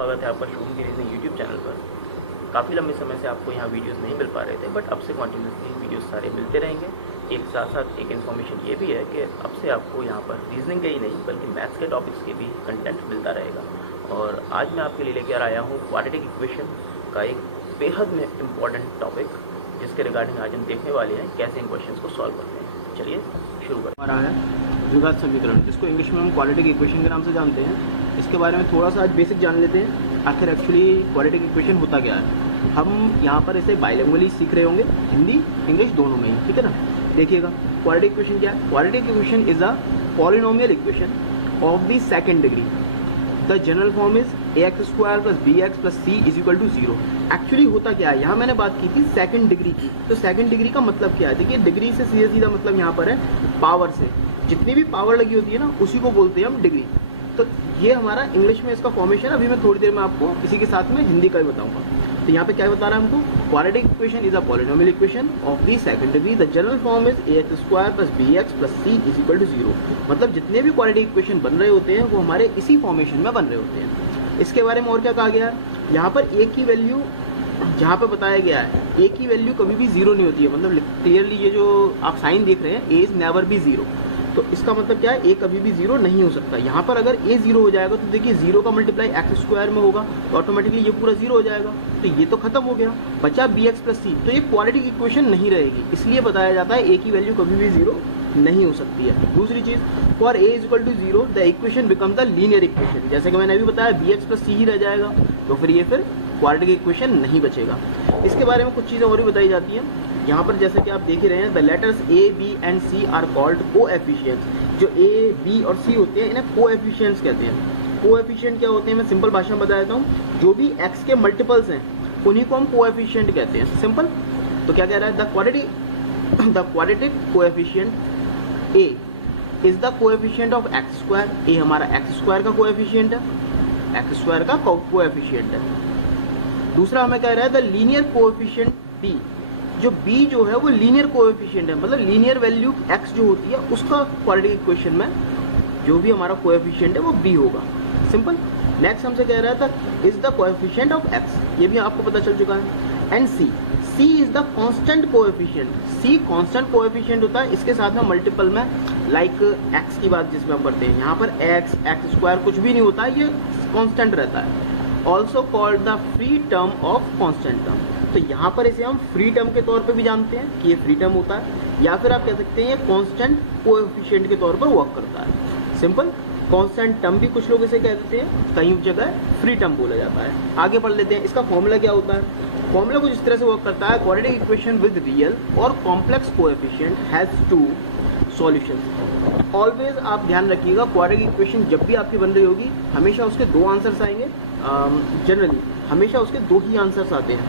स्वागत है आपका शोरूम के रीजनिंग यूट्यूब चैनल पर। काफ़ी लंबे समय से आपको यहाँ वीडियोस नहीं मिल पा रहे थे, बट अब से कॉन्टिन्यूसली वीडियोस सारे मिलते रहेंगे। एक साथ साथ एक इन्फॉर्मेशन ये भी है कि अब से आपको यहाँ पर रीजनिंग के ही नहीं बल्कि मैथ्स के टॉपिक्स के भी कंटेंट मिलता रहेगा। और आज मैं आपके लिए लेकर आया हूँ क्वाड्रेटिक इक्वेशन का एक बेहद में इम्पॉर्टेंट टॉपिक, जिसके रिगार्डिंग आज हम देखने वाले हैं कैसे इन क्वेश्चन को सॉल्व करते हैं। चलिए शुरू करते हैं। हमारा है द्विघात समीकरण, जिसको इंग्लिश में हम क्वाड्रेटिक इक्वेशन के नाम से जानते हैं। इसके बारे में थोड़ा सा आज बेसिक जान लेते हैं। आखिर एक्चुअली क्वाड्रेटिक इक्वेशन होता क्या है। हम यहाँ पर इसे बाइलिंगुअली सीख रहे होंगे, हिंदी इंग्लिश दोनों में ही, ठीक है ना। देखिएगा क्वाड्रेटिक इक्वेशन क्या है। Quadratic equation is a polynomial equation of the second degree. The general form is ax² + bx + c = 0। Actually होता क्या है, यहाँ मैंने बात की थी सेकंड डिग्री की। तो सेकंड डिग्री का मतलब क्या है, देखिए डिग्री से सीधा सीधा मतलब यहाँ पर है पावर से। जितनी भी पावर लगी होती है ना, उसी को बोलते हैं हम डिग्री। तो ये हमारा इंग्लिश में इसका फॉर्मेशन। अभी मैं थोड़ी देर में आपको इसी के साथ में हिंदी का भी बताऊंगा। तो यहाँ पे क्या बता रहा है हमको, quadratic equation is a polynomial equation of the second degree. The general form is ax² + bx + c = 0। मतलब जितने भी क्वाड्रेटिक इक्वेशन बन रहे होते हैं वो हमारे इसी फॉर्मेशन में बन रहे होते हैं। इसके बारे में और क्या कहा गया है, यहाँ पर a की वैल्यू जहाँ पे बताया गया है, a की वैल्यू कभी भी 0 नहीं होती है। मतलब क्लियरली ये जो आप साइन देख रहे हैं, a इज नेवर बी 0। तो इसका मतलब क्या है, a कभी भी 0 नहीं हो सकता। यहाँ पर अगर a 0 हो जाएगा तो देखिए 0 का मल्टीप्लाई x² में होगा तो ऑटोमेटिकली ये पूरा 0 हो जाएगा। तो ये तो खत्म हो गया, बचा bx + c। तो ये क्वाड्रेटिक इक्वेशन नहीं रहेगी, इसलिए बताया जाता है a की वैल्यू कभी भी 0 नहीं हो सकती है। दूसरी चीज, for a = 0 the equation become the linear equation. जैसे कि मैंने अभी बताया bx + c ही रह जाएगा, तो फिर ये क्वाड्रेटिक इक्वेशन नहीं बचेगा। इसके बारे में कुछ चीज़ें और भी बताई जाती हैं यहाँ पर, जैसे कि आप देख ही रहे हैं। The letters a, b and c are called coefficients. जो a, b और c होते हैं इन्हें कोएफिशिएंट्स कहते हैं। कोएफिशिएंट क्या होते हैं, मैं सिंपल भाषा में बता देता हूँ। जो भी x के मल्टीपल्स हैं उन्हीं को हम कोएफिशिएंट कहते हैं, सिंपल। तो क्या कह रहा है, the quadratic coefficient a is the coefficient of x²। a हमारा x² का कोएफिशिएंट है, x² का कोएफिशिएंट है। दूसरा हमें कह रहा है द लीनियर कोएफिशिएंट b। जो b जो है वो लीनियर कोएफिशिएंट है, मतलब लीनियर वैल्यू x जो होती है उसका क्वाड्रेटिक इक्वेशन में जो भी हमारा कोएफिशिएंट है वो b होगा, सिंपल। नेक्स्ट हमसे कह रहा था is the coefficient of x, ये भी आपको पता चल चुका है। And c is the constant coefficient. c constant coefficient होता है, इसके साथ में मल्टीपल में लाइक x की बात जिसमें हम करते हैं, यहाँ पर x² कुछ भी नहीं होता है, ये कांस्टेंट रहता है। Also called the free term of constant term. तो यहाँ पर इसे हम फ्री टर्म के तौर पे भी जानते हैं कि ये फ्री टर्म होता है, या फिर आप कह सकते हैं ये कांस्टेंट कोएफिशिएंट के तौर पर वर्क करता है, सिंपल। कांस्टेंट टर्म भी कुछ लोग इसे कह देते हैं, कई जगह फ्री टर्म बोला जाता है। आगे पढ़ लेते हैं, इसका फॉर्मूला क्या होता है। फॉर्मूला कुछ इस तरह से वर्क करता है, क्वाड्रेटिक इक्वेशन विद रियल और complex coefficient has 2 solutions. Always आप ध्यान रखिएगा, क्वाड्रेटिक इक्वेशन जब भी आपकी बन रही होगी हमेशा उसके 2 आंसर्स आएंगे। जनरली हमेशा उसके 2 ही आंसर्स आते हैं,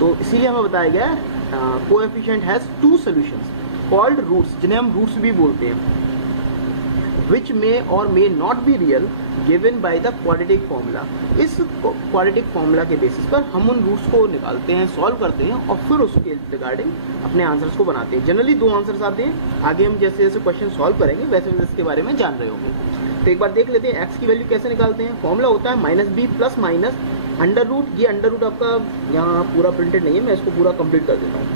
तो इसीलिए हमें बताया गया है coefficient has 2 solutions called roots, जिन्हें हम रूट्स भी बोलते हैं, which may or may not be real given by the quadratic formula. इस क्वाड्रेटिक फॉर्मूला के बेसिस पर हम उन रूट्स को निकालते हैं, सॉल्व करते हैं और फिर उसके रिगार्डिंग अपने आंसर्स को बनाते हैं। जनरली 2 आंसर्स आते हैं। आगे हम जैसे जैसे क्वेश्चन सॉल्व करेंगे वैसे वैसे इसके बारे में जान रहे होंगे। तो एक बार देख लेते हैं एक्स की वैल्यू कैसे निकालते हैं। फॉर्मूला होता है -b + माइनस अंडर रूट। ये अंडर रूट आपका यहाँ पूरा प्रिंटेड नहीं है, मैं इसको पूरा कंप्लीट कर देता हूँ।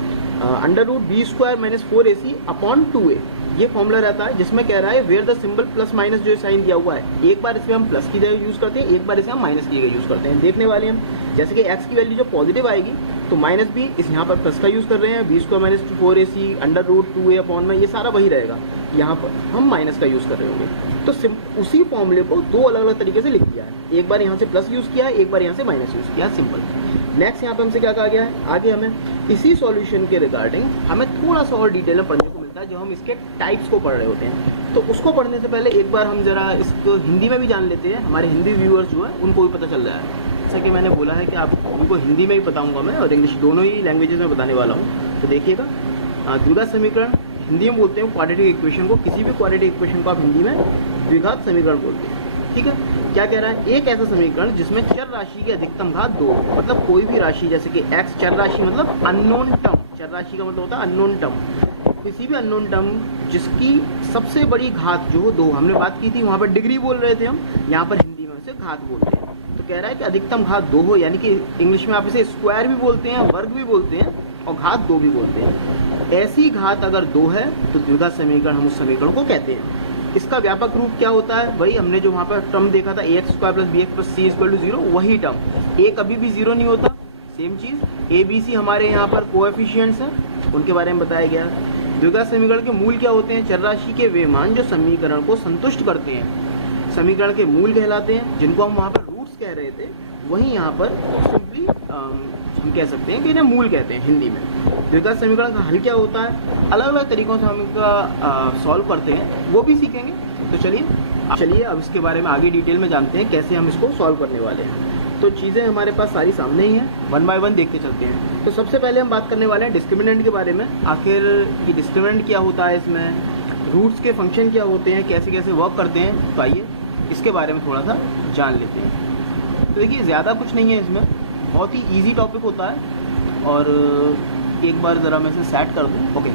Under root b² - 4ac upon 2a, ये फॉर्मूला रहता है, जिसमें कह रहा है where the symbol plus minus जो साइन दिया हुआ है, एक बार इसमें हम प्लस की जगह यूज करते हैं, एक बार इसे हम माइनस की जगह यूज करते हैं। देखने वाले हम, जैसे कि x की वैल्यू जो पॉजिटिव आएगी तो -b, इस यहाँ पर प्लस का यूज कर रहे हैं, b² - 4ac under root 2a upon में, ये सारा वही रहेगा। यहाँ पर हम माइनस का यूज कर रहे होंगे। तो उसी फॉर्मूले को 2 अलग अलग तरीके से लिख दिया है, एक बार यहाँ से प्लस यूज किया है, एक बार यहाँ से माइनस यूज किया, सिंपल। नेक्स्ट यहाँ पे हमसे क्या कहा गया है, आगे हमें इसी सॉल्यूशन के रिगार्डिंग हमें थोड़ा सा और डिटेल में पढ़ने को मिलता है, जो हम इसके टाइप्स को पढ़ रहे होते हैं। तो उसको पढ़ने से पहले एक बार हम जरा इसको हिंदी में भी जान लेते हैं, हमारे हिंदी व्यूअर्स जो है उनको भी पता चल रहा है। जैसा कि मैंने बोला है कि आप उनको हिंदी में भी बताऊंगा मैं, और इंग्लिश, दोनों ही लैंग्वेजेस में बताने वाला हूँ। तो देखिएगा, द्विघात समीकरण हिंदी में बोलते हैं क्वाड्रेटिक इक्वेशन को, किसी भी क्वाड्रेटिक इक्वेशन को आप हिंदी में द्विघात समीकरण बोलते हैं, ठीक है। क्या कह रहा है, एक ऐसा समीकरण जिसमें चर राशि की अधिकतम घात 2, मतलब कोई भी राशि, जैसे कि x चर राशि मतलब अननोन टर्म, चर राशि का मतलब होता है अननोन टर्म, किसी भी अननोन टर्म जिसकी सबसे बड़ी घात जो हो 2, हमने बात की थी वहाँ पर डिग्री बोल रहे थे हम, यहाँ पर हिंदी में उसे घात बोलते हैं। तो कह रहा है कि अधिकतम घात 2 हो, यानी कि इंग्लिश में आप इसे स्क्वायर भी बोलते हैं, वर्ग भी बोलते हैं और घात 2 भी बोलते हैं। ऐसी घात अगर 2 है तो द्विघात समीकरण हम उस समीकरण को कहते हैं। इसका व्यापक रूप क्या होता है? वही हमने जो वहाँ पर टर्म देखा था ax² + bx + c = 0, वही टर्म। a कभी भी 0 नहीं होता, same cheese. a b c हमारे यहाँ पर कोएफिशिएंट्स हैं, उनके बारे में बताया गया। द्विघात समीकरण के मूल क्या होते हैं? चर राशि के वे मान जो समीकरण को संतुष्ट करते हैं, समीकरण के मूल कहलाते हैं, जिनको हम वहाँ पर रूट्स कह रहे थे, वहीं यहाँ पर सिंपली हम कह सकते हैं कि इन्हें मूल कहते हैं हिंदी में। द्विघात समीकरण का हल क्या होता है? अलग अलग तरीकों से हम इनका सॉल्व करते हैं, वो भी सीखेंगे। तो चलिए अब इसके बारे में आगे डिटेल में जानते हैं कैसे हम इसको सॉल्व करने वाले हैं। तो चीज़ें हमारे पास सारी सामने ही हैं, 1 बाय 1 देखते चलते हैं। तो सबसे पहले हम बात करने वाले हैं डिस्क्रिमिनेंट के बारे में। आखिर ये डिस्क्रिमिनेंट क्या होता है, इसमें रूट्स के फंक्शन क्या होते हैं, कैसे कैसे वर्क करते हैं, तो आइए इसके बारे में थोड़ा सा जान लेते हैं। तो देखिए ज़्यादा कुछ नहीं है इसमें, बहुत ही ईजी टॉपिक होता है। और एक बार ज़रा मैं इसे सेट कर दूँ। ओके,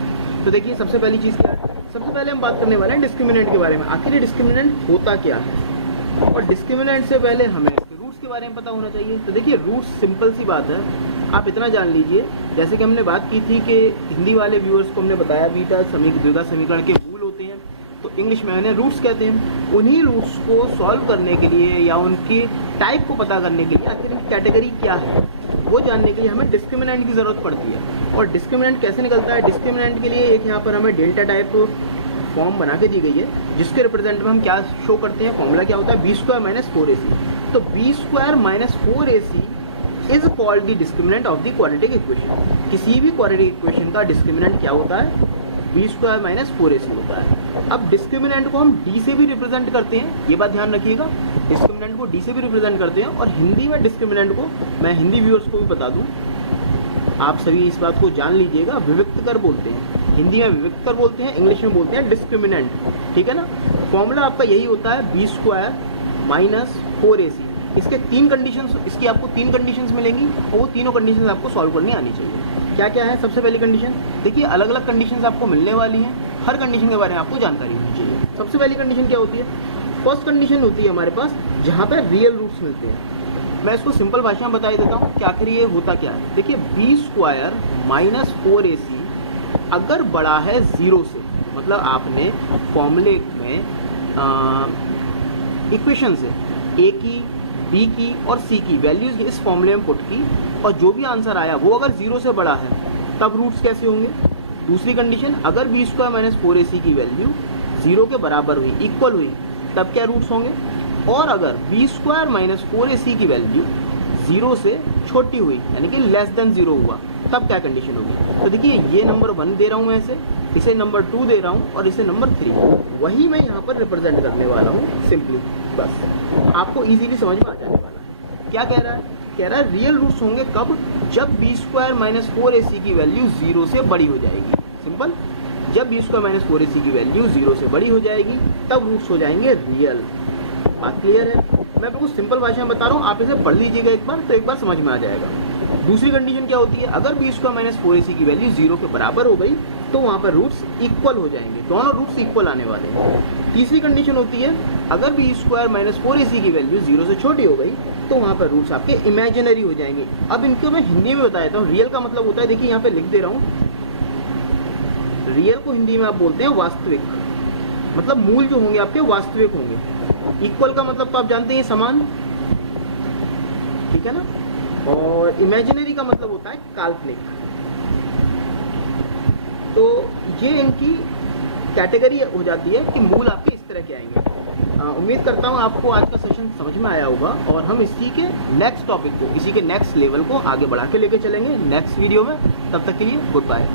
तो देखिए सबसे पहली चीज़ क्या है? सबसे पहले हम बात करने वाले हैं डिस्क्रिमिनेंट के बारे में। आखिर ये डिस्क्रिमिनेंट होता क्या है, और डिस्क्रिमिनेंट से पहले हमें इसके रूट्स के बारे में पता होना चाहिए। तो देखिए रूट्स सिंपल सी बात है, आप इतना जान लीजिए, जैसे कि हमने बात की थी कि हिंदी वाले व्यूअर्स को हमने बताया बीटा द्विघात समीकरण के मूल होते हैं, तो इंग्लिश में उन्हें रूट्स कहते हैं। उन्हीं रूट्स को सॉल्व करने के लिए या उनकी टाइप को पता करने के लिए, आखिर कैटेगरी क्या है वो जानने के लिए हमें डिस्क्रिमिनेंट की ज़रूरत पड़ती है। और डिस्क्रिमिनेंट कैसे निकलता है? डिस्क्रिमिनेंट के लिए एक यहाँ पर हमें डेल्टा टाइप फॉर्म बना के दी गई है, जिसके रिप्रेजेंट में हम क्या शो करते हैं, फॉर्मूला क्या होता है, b² - 4ac। तो b² - 4ac is called the discriminant of the quadratic equation. किसी भी क्वाड्रेटिक इक्वेशन का डिस्क्रिमिनेंट क्या होता है? b² - 4ac होता है। अब डिस्क्रिमिनेंट को हम d से भी रिप्रेजेंट करते हैं, ये बात ध्यान रखिएगा, डिस्क्रिमिनेंट को d से भी रिप्रेजेंट करते हैं। और हिंदी में डिस्क्रिमिनेंट को, मैं हिंदी व्यूअर्स को भी बता दूं, आप सभी इस बात को जान लीजिएगा, विविक्त कर बोलते हैं। हिंदी में विविक्त कर बोलते हैं, इंग्लिश में बोलते हैं डिस्क्रिमिनेंट, ठीक है ना। फॉर्मूला आपका यही होता है b² - 4ac। इसके 3 कंडीशंस, इसकी आपको 3 कंडीशंस मिलेंगी और वो तीनों कंडीशंस आपको सॉल्व करनी आनी चाहिए। क्या क्या है? सबसे पहली कंडीशन देखिए, अलग अलग कंडीशंस आपको मिलने वाली हैं, हर कंडीशन के बारे में आपको जानकारी होनी चाहिए। सबसे पहली कंडीशन क्या होती है? फर्स्ट कंडीशन होती है हमारे पास जहाँ पर रियल रूट्स मिलते हैं। मैं इसको सिंपल भाषा में बता ही देता हूँ कि आखिर ये होता क्या है। देखिए b² - 4ac अगर बड़ा है 0 से, मतलब आपने फॉर्मूले में इक्वेशन से a की, b की और c की वैल्यूज इस फॉर्मूले में पुट की, और जो भी आंसर आया वो अगर 0 से बड़ा है, तब रूट्स कैसे होंगे? दूसरी कंडीशन, अगर b² - 4ac की वैल्यू 0 के बराबर हुई, इक्वल हुई, तब क्या रूट्स होंगे? और अगर b² - 4ac की वैल्यू 0 से छोटी हुई, यानी कि लेस देन 0 हुआ, तब क्या कंडीशन होगी? तो देखिए ये नंबर 1 दे रहा हूँ मैं इसे नंबर 2 दे रहा हूँ और इसे नंबर 3, वही मैं यहाँ पर रिप्रेजेंट करने वाला हूँ सिंपली। बस आपको इजीली समझ में आ जाने वाला है। क्या कह रहा है? कह रहा है रियल रूट्स होंगे कब? जब b² - 4ac की वैल्यू 0 से बड़ी हो जाएगी। सिंपल, जब b² - 4ac की वैल्यू 0 से बड़ी हो जाएगी, तब रूट्स हो जाएंगे रियल। बात क्लियर है? मैं बिल्कुल सिंपल भाषा में बता रहा हूँ, आप इसे पढ़ लीजिएगा एक बार, तो एक बार समझ में आ जाएगा। दूसरी कंडीशन क्या होती है? अगर b² - 4ac की वैल्यू 0 के बराबर हो गई, तो वहाँ पर रूट्स इक्वल हो जाएंगे, दोनों रूट्स इक्वल आने वाले हैं। तीसरी कंडीशन होती है, अगर b² - 4ac की वैल्यू 0 से छोटी हो गई, तो वहाँ पर रूट्स आपके इमेजिनरी हो जाएंगे। अब इनको मैं हिंदी में बता देता हूँ। रियल का मतलब होता है, देखिए यहाँ पे लिख दे रहा हूँ, रियल को हिंदी में आप बोलते हैं वास्तविक, मतलब मूल जो होंगे आपके वास्तविक होंगे। इक्वल का मतलब तो आप जानते हैं समान, ठीक है ना। और इमेजिनरी का मतलब होता है काल्पनिक। तो ये इनकी कैटेगरी हो जाती है कि मूल आपके इस तरह के आएंगे। उम्मीद करता हूँ आपको आज का सेशन समझ में आया होगा, और हम इसी के नेक्स्ट टॉपिक को, इसी के नेक्स्ट लेवल को आगे बढ़ा के लेके चलेंगे नेक्स्ट वीडियो में। तब तक के लिए गुड बाय।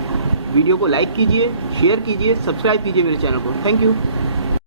वीडियो को लाइक कीजिए, शेयर कीजिए, सब्सक्राइब कीजिए मेरे चैनल को। Thank you.